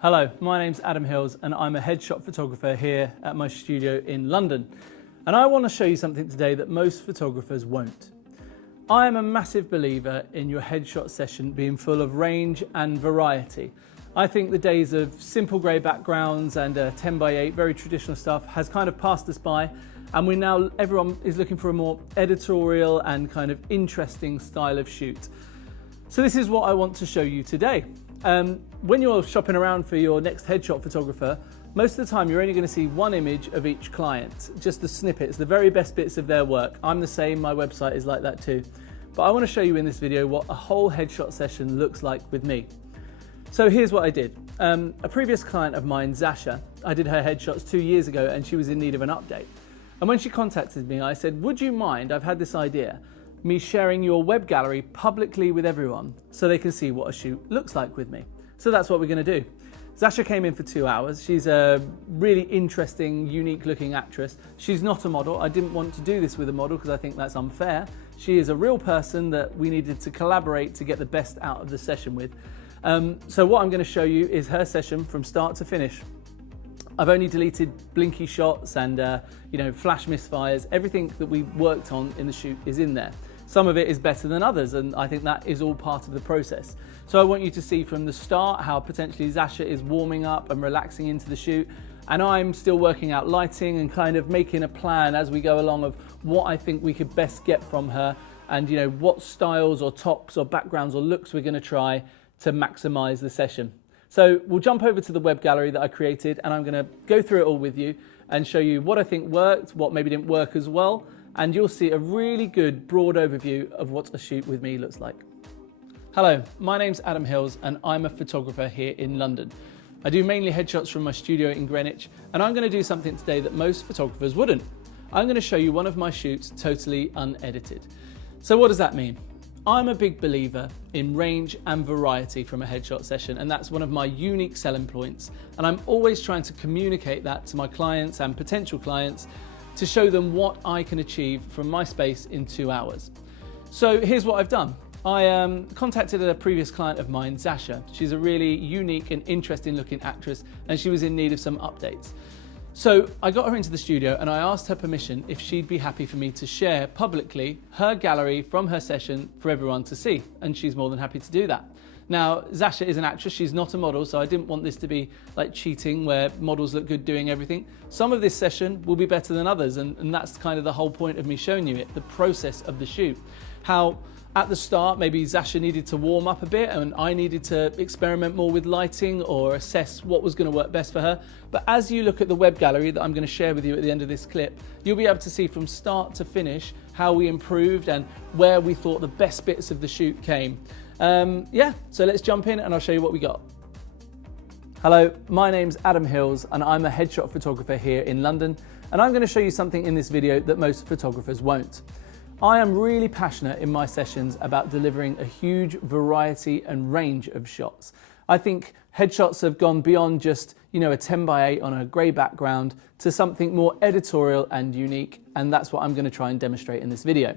Hello, my name's Adam Hills and I'm a headshot photographer here at my studio in London. And I want to show you something today that most photographers won't. I am a massive believer in your headshot session being full of range and variety. I think the days of simple grey backgrounds and 10x8, very traditional stuff, has kind of passed us by, and everyone is looking for a more editorial and kind of interesting style of shoot. So this is what I want to show you today. When you're shopping around for your next headshot photographer, most of the time you're only going to see one image of each client, just the snippets, the very best bits of their work. I'm the same, my website is like that too. But I want to show you in this video what a whole headshot session looks like with me. So here's what I did. A previous client of mine, Zasha, I did her headshots 2 years ago and she was in need of an update. And when she contacted me, I said, would you mind, I've had this idea, me sharing your web gallery publicly with everyone so they can see what a shoot looks like with me. So that's what we're going to do. Zasha came in for 2 hours. She's a really interesting, unique looking actress. She's not a model. I didn't want to do this with a model because I think that's unfair. She is a real person that we needed to collaborate to get the best out of the session with. So what I'm going to show you is her session from start to finish. I've only deleted blinky shots and flash misfires. Everything that we worked on in the shoot is in there. Some of it is better than others, and I think that is all part of the process. So I want you to see from the start how potentially Zasha is warming up and relaxing into the shoot, and I'm still working out lighting and kind of making a plan as we go along of what I think we could best get from her, and what styles or tops or backgrounds or looks we're going to try to maximize the session. So we'll jump over to the web gallery that I created, and I'm going to go through it all with you and show you what I think worked, what maybe didn't work as well, and you'll see a really good broad overview of what a shoot with me looks like. Hello, my name's Adam Hills and I'm a photographer here in London. I do mainly headshots from my studio in Greenwich, and I'm going to do something today that most photographers wouldn't. I'm going to show you one of my shoots totally unedited. So what does that mean? I'm a big believer in range and variety from a headshot session, and that's one of my unique selling points. And I'm always trying to communicate that to my clients and potential clients to show them what I can achieve from my space in 2 hours. So here's what I've done. I contacted a previous client of mine, Zasha. She's a really unique and interesting looking actress, and she was in need of some updates. So I got her into the studio and I asked her permission if she'd be happy for me to share publicly her gallery from her session for everyone to see, and she's more than happy to do that. Now, Zasha is an actress, she's not a model, so I didn't want this to be like cheating where models look good doing everything. Some of this session will be better than others, and that's kind of the whole point of me showing you it, the process of the shoot. How at the start, maybe Zasha needed to warm up a bit and I needed to experiment more with lighting or assess what was going to work best for her. But as you look at the web gallery that I'm going to share with you at the end of this clip, you'll be able to see from start to finish how we improved and where we thought the best bits of the shoot came. So let's jump in and I'll show you what we got. Hello, my name's Adam Hills and I'm a headshot photographer here in London, and I'm going to show you something in this video that most photographers won't. I am really passionate in my sessions about delivering a huge variety and range of shots. I think headshots have gone beyond just, a 10x8 on a grey background to something more editorial and unique, and that's what I'm going to try and demonstrate in this video.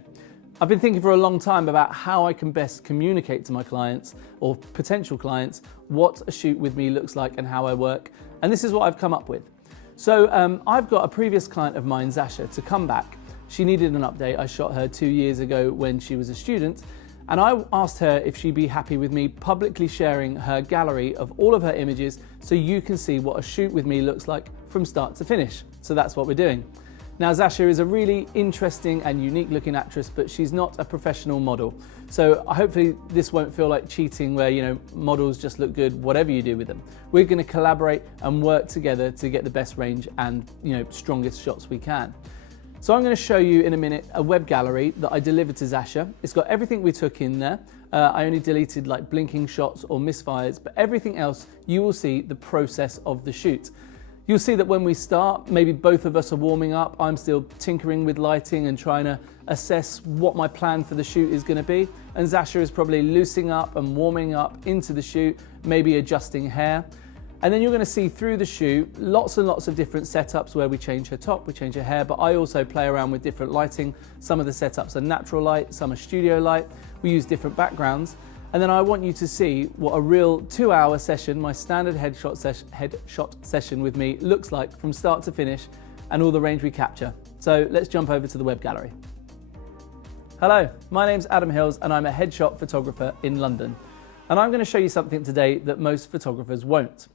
I've been thinking for a long time about how I can best communicate to my clients or potential clients what a shoot with me looks like and how I work, and this is what I've come up with. So I've got a previous client of mine, Zasha, to come back. She needed an update. I shot her 2 years ago when she was a student, and I asked her if she'd be happy with me publicly sharing her gallery of all of her images so you can see what a shoot with me looks like from start to finish. So that's what we're doing. Now, Zasha is a really interesting and unique looking actress, but she's not a professional model. So hopefully this won't feel like cheating where, models just look good, whatever you do with them. We're going to collaborate and work together to get the best range and, strongest shots we can. So I'm going to show you in a minute a web gallery that I delivered to Zasha. It's got everything we took in there. I only deleted like blinking shots or misfires, but everything else you will see the process of the shoot. You'll see that when we start, maybe both of us are warming up. I'm still tinkering with lighting and trying to assess what my plan for the shoot is going to be. And Zasha is probably loosening up and warming up into the shoot, maybe adjusting hair. And then you're going to see through the shoot lots and lots of different setups where we change her top, we change her hair, but I also play around with different lighting. Some of the setups are natural light, some are studio light. We use different backgrounds. And then I want you to see what a real 2-hour session, my standard headshot session with me looks like from start to finish and all the range we capture. So let's jump over to the web gallery. Hello, my name's Adam Hills and I'm a headshot photographer in London. And I'm going to show you something today that most photographers won't.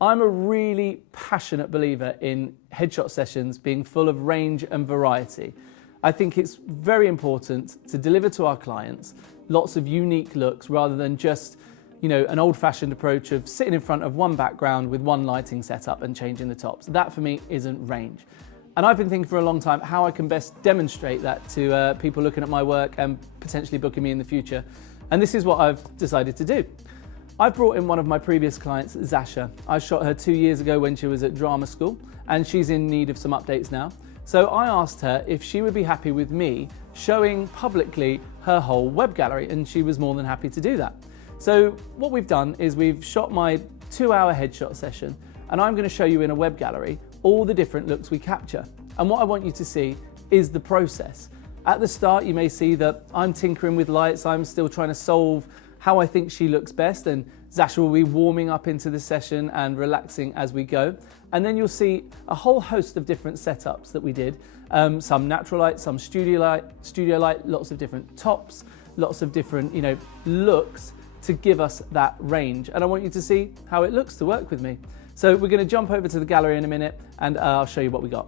I'm a really passionate believer in headshot sessions being full of range and variety. I think it's very important to deliver to our clients lots of unique looks rather than just, an old-fashioned approach of sitting in front of one background with one lighting setup and changing the tops. That for me isn't range. And I've been thinking for a long time how I can best demonstrate that to people looking at my work and potentially booking me in the future. And this is what I've decided to do. I've brought in one of my previous clients, Zasha. I shot her 2 years ago when she was at drama school and she's in need of some updates now. So I asked her if she would be happy with me showing publicly her whole web gallery, and she was more than happy to do that. So what we've done is we've shot my 2-hour headshot session, and I'm going to show you in a web gallery all the different looks we capture. And what I want you to see is the process. At the start, you may see that I'm tinkering with lights. I'm still trying to solve how I think she looks best, and Zasha will be warming up into the session and relaxing as we go. And then you'll see a whole host of different setups that we did. Some natural light, some studio light, lots of different tops, lots of different, looks to give us that range. And I want you to see how it looks to work with me. So we're going to jump over to the gallery in a minute and I'll show you what we got.